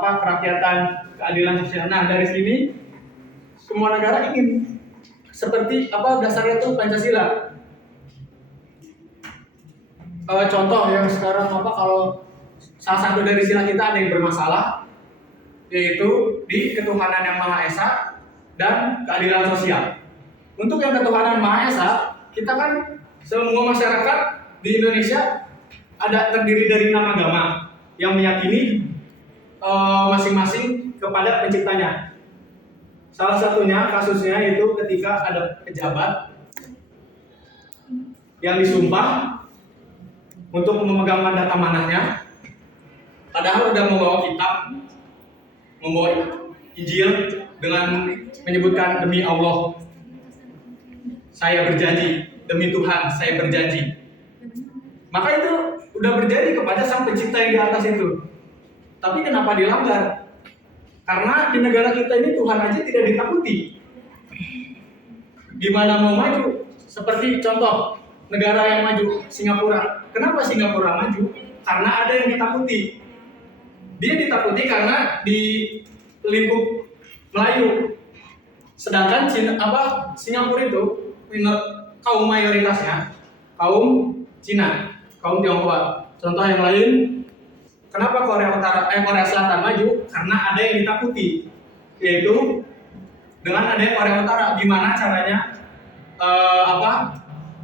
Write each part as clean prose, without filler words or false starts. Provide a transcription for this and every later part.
kerakyatan, keadilan sosial. Nah, dari sini semua negara ingin seperti dasarnya itu Pancasila. Contoh yang sekarang kalau salah satu dari sila kita ada yang bermasalah, yaitu di ketuhanan yang Maha Esa dan keadilan sosial. Untuk yang ketuhanan Maha Esa, kita kan semua masyarakat di Indonesia terdiri dari 6 agama yang meyakini masing-masing kepada penciptanya. Salah satunya kasusnya yaitu ketika ada pejabat yang disumpah untuk memegang mandat amanahnya, padahal sudah membawa kitab, membawa Injil dengan menyebutkan demi Allah saya berjanji, demi Tuhan saya berjanji. Maka itu udah berjanji kepada sang pencipta yang di atas itu. Tapi kenapa dilanggar? Karena di negara kita ini Tuhan aja tidak ditakuti. Gimana mau maju? Seperti contoh negara yang maju, Singapura. Kenapa Singapura maju? Karena ada yang ditakuti. Dia ditakuti karena di lingkup Melayu. Sedangkan Singapura itu kaum mayoritasnya kaum Cina, kaum Tionghoa. Contoh yang lain, kenapa Korea Selatan maju? Karena ada yang ditakuti, yaitu dengan adanya Korea Utara. Gimana caranya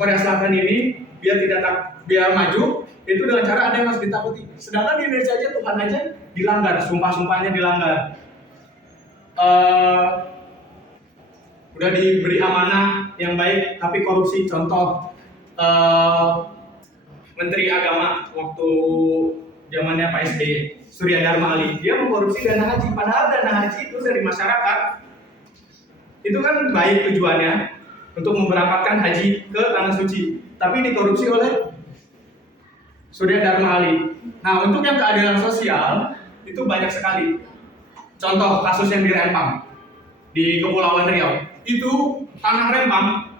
Korea Selatan ini biar maju? Itu dengan cara ada yang harus ditakuti. Sedangkan di Indonesia aja Tuhan aja dilanggar, sumpah-sumpahnya dilanggar. Udah diberi amanah yang baik tapi korupsi. Contoh Menteri Agama waktu zamannya Pak SBY, Surya Dharma Ali, dia mengkorupsi dana haji. Padahal dana haji itu dari masyarakat. Itu kan baik tujuannya untuk memberangkatkan haji ke tanah suci, tapi dikorupsi oleh Surya Dharma Ali. Nah, untuk yang keadilan sosial itu banyak sekali. Contoh kasus yang di Rempang, di Kepulauan Riau. Itu tanah Rempang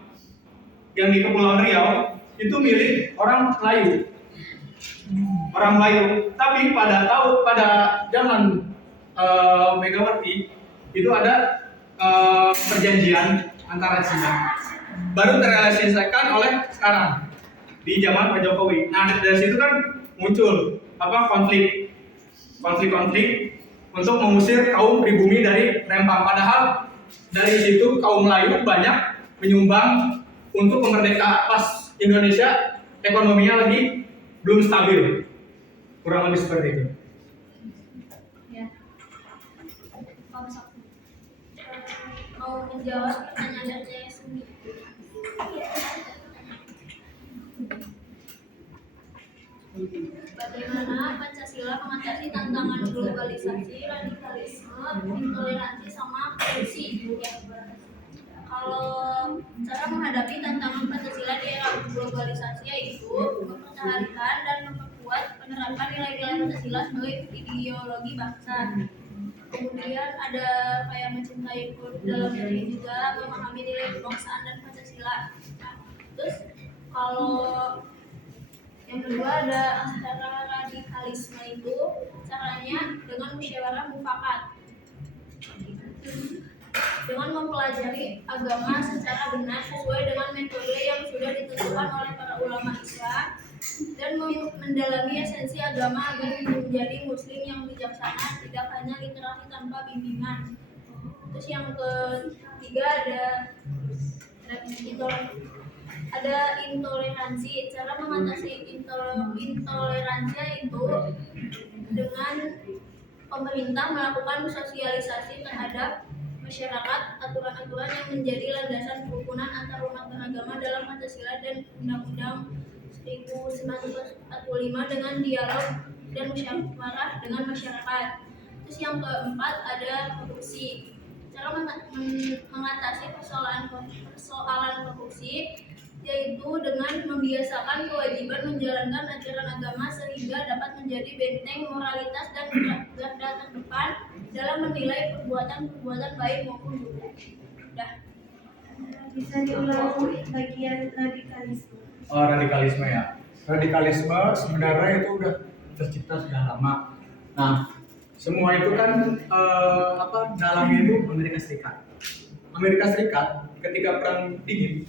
yang di Kepulauan Riau itu milik orang Melayu. Orang Melayu. Tapi pada zaman Megawati itu ada perjanjian antara Cina. Baru terrealisasikan oleh sekarang di zaman Pak Jokowi. Nah, dari situ kan muncul konflik untuk mengusir kaum pribumi dari Rempang. Padahal dari situ kaum Melayu banyak menyumbang untuk kemerdekaan pas Indonesia ekonominya lagi belum stabil. Kurang lebih seperti itu. Ya. Mau menjawab pertanyaan dari saya sendiri. Bagaimana Pancasila mengatasi tantangan globalisasi, radikalisme, intoleransi, sama korupsi? Ya. Kalau cara menghadapi tantangan Pancasila di era globalisasi yaitu mempertahankan dan memperkuat penerapan nilai-nilai Pancasila sebagai ideologi bangsa. Kemudian ada kayak mencintai produk dalam diri juga, memahami nilai kebangsaan dan Pancasila. Nah, terus kalau yang kedua ada cara radikalisme itu caranya dengan musyawarah mufakat, dengan mempelajari agama secara benar sesuai dengan metode yang sudah ditentukan oleh para ulama Islam dan mendalami esensi agama agar menjadi muslim yang bijaksana, tidak hanya literasi tanpa bimbingan. Terus yang ketiga ada intoleransi. Cara mengatasi intoleransi itu dengan pemerintah melakukan sosialisasi terhadap masyarakat aturan-aturan yang menjadi landasan kerukunan antar umat beragama dalam Pancasila dan Undang-Undang 1945 dengan dialog dan musyawarah dengan masyarakat. Terus yang keempat ada korupsi. Cara mengatasi persoalan korupsi yaitu dengan membiasakan kewajiban menjalankan ajaran agama sehingga dapat menjadi benteng moralitas dan garda terdepan dalam menilai perbuatan baik maupun buruk. Bisa diulangi bagian radikalisme. Radikalisme ya. Radikalisme sebenarnya itu udah tercipta sudah lama. Nah, semua itu kan dalamnya itu Amerika Serikat. Amerika Serikat ketika perang dingin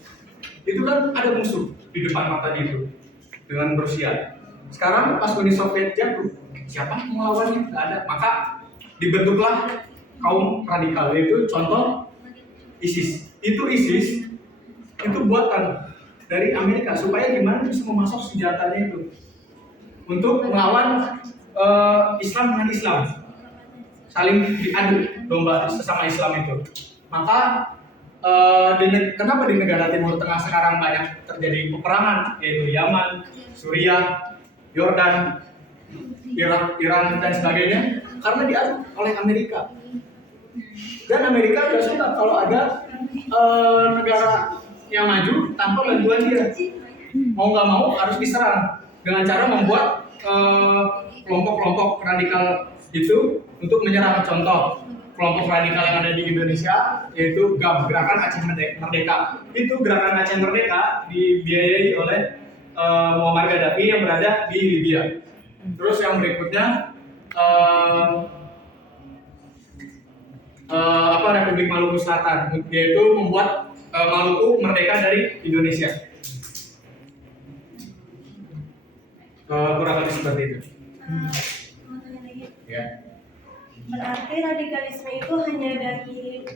itu kan ada musuh di depan matanya itu dengan Rusia. Sekarang pas Uni Soviet jatuh, siapa yang melawannya? Nggak ada. Maka dibentuklah kaum radikal, yaitu contoh ISIS. ISIS itu buatan dari Amerika supaya gimana bisa memasok senjatanya itu untuk melawan Islam dengan Islam, saling diadu domba sesama Islam itu. Maka kenapa di negara Timur Tengah sekarang banyak terjadi peperangan, yaitu Yaman, Suriah, Yordan, Irak, Iran dan sebagainya, karena diadu oleh Amerika. Dan Amerika tidak suka kalau ada negara yang maju tanpa bantuan dia. Mau nggak mau harus diserang dengan cara membuat kelompok-kelompok radikal itu untuk menyerang. Contoh kelompok radikal yang ada di Indonesia yaitu GAM, Gerakan Aceh Merdeka. Itu Gerakan Aceh Merdeka dibiayai oleh Muammar Gaddafi yang berada di Libya. Terus yang berikutnya Republik Maluku Selatan, yaitu membuat Maluku merdeka dari Indonesia. Kurang lebih seperti itu. Mau tanya lagi. Ya. Berarti radikalisme itu hanya dari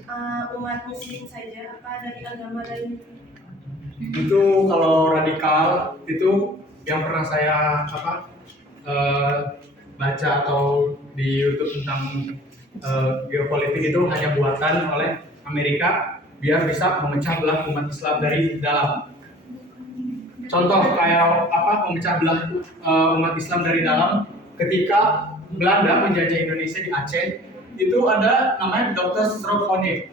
umat muslim saja, apa dari agama lain? Itu kalau radikal itu yang pernah saya baca atau di YouTube tentang geopolitik itu hanya buatan oleh Amerika biar bisa memecah belah umat Islam dari dalam. Contoh kayak memecah belah umat Islam dari dalam ketika Belanda menjajah Indonesia di Aceh, itu ada namanya Dr. Strophone.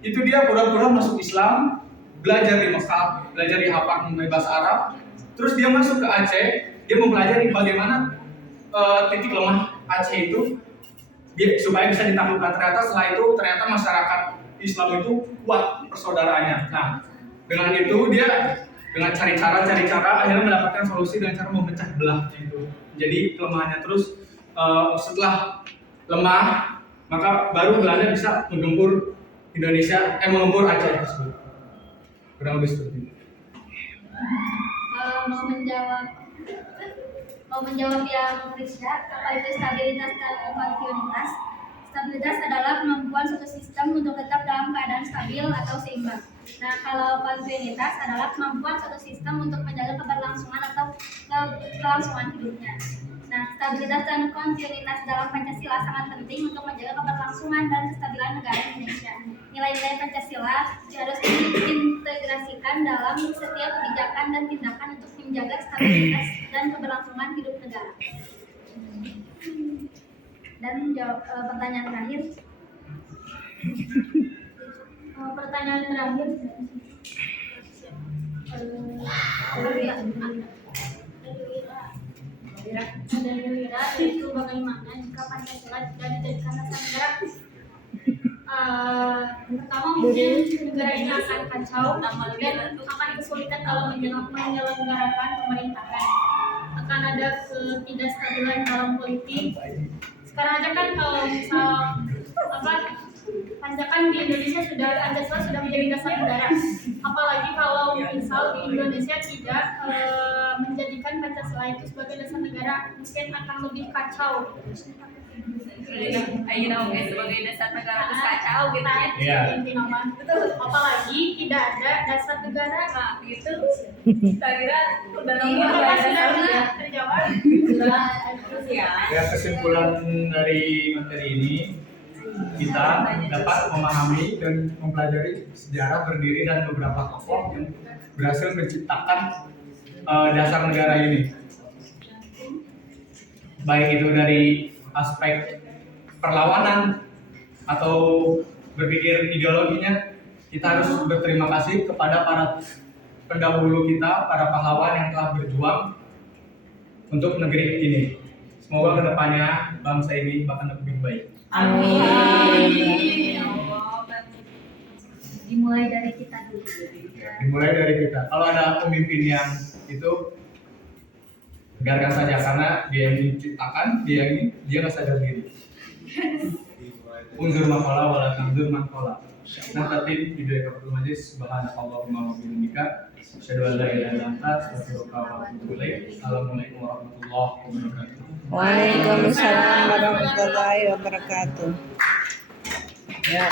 Itu dia pura-pura masuk Islam, belajar di Mekah, belajar di hafal bahasa Arab, terus dia masuk ke Aceh, dia mempelajari bagaimana titik lemah Aceh itu supaya bisa ditaklukkan. Ternyata masyarakat Islam itu kuat persaudaraannya. Nah, dengan itu dia dengan cari cara akhirnya mendapatkan solusi dengan cara memecah belah itu. Jadi kelemahannya terus setelah lemah, maka baru Belanda bisa menggempur menggempur Aceh tersebut. Kurang lebih seperti itu. Mau menjawab yang Rizka, apa itu stabilitas dan kontinuitas? Stabilitas adalah kemampuan suatu sistem untuk tetap dalam keadaan stabil atau seimbang. Nah, kalau kontinuitas adalah kemampuan suatu sistem untuk menjaga keberlangsungan atau kelangsungan hidupnya. Nah, stabilitas dan kontinuitas dalam Pancasila sangat penting untuk menjaga keberlangsungan dan kestabilan negara Indonesia. Nilai-nilai Pancasila harus diintegrasikan dalam setiap kebijakan dan tindakan untuk menjaga stabilitas dan keberlangsungan hidup negara. Dan pertanyaan terakhir. Dari Wira yaitu bagaimana jika Pancasila tidak dijadikan dasar negara. Pertama mungkin negara ini akan kacau dan akan kesulitan kalau menyelenggarakan pemerintahan. Akan ada ketidakstabilan dalam politik. Sekarang aja kan kalau misal Pancasila di Indonesia Pancasila sudah menjadi dasar negara. Apalagi kalau misal di Indonesia tidak menjadikan Pancasila itu sebagai dasar negara, mungkin akan lebih kacau. Sebagai dasar negara terus kacau gitu ya. Iya. Betul. Apalagi tidak ada dasar negara, gitu. Kira udah Sudah terjawab. Terus ya. Ya, kesimpulan dari materi ini, kita dapat memahami dan mempelajari sejarah berdiri dan beberapa tokoh yang berhasil menciptakan dasar negara ini. Baik itu dari aspek perlawanan atau berpikir ideologinya, kita harus berterima kasih kepada para pendahulu kita, para pahlawan yang telah berjuang untuk negeri ini. Semoga kedepannya bangsa ini bahkan lebih baik. Amin. Dimulai dari kita dulu. Dimulai dari kita. Kalau ada pemimpin yang itu, biarkan saja karena dia yang diciptakan, dia nggak sadar diri. Unzur maqala wa la tanzur maqala. Nah, tatib video Abdul Majid subhanakallahumma wa bihamdika asyhadu an la ilaha illa anta astaghfiruka wa atubu ilaik. Assalamualaikum warahmatullahi wabarakatuh. Waalaikumsalam warahmatullahi wabarakatuh. Ya.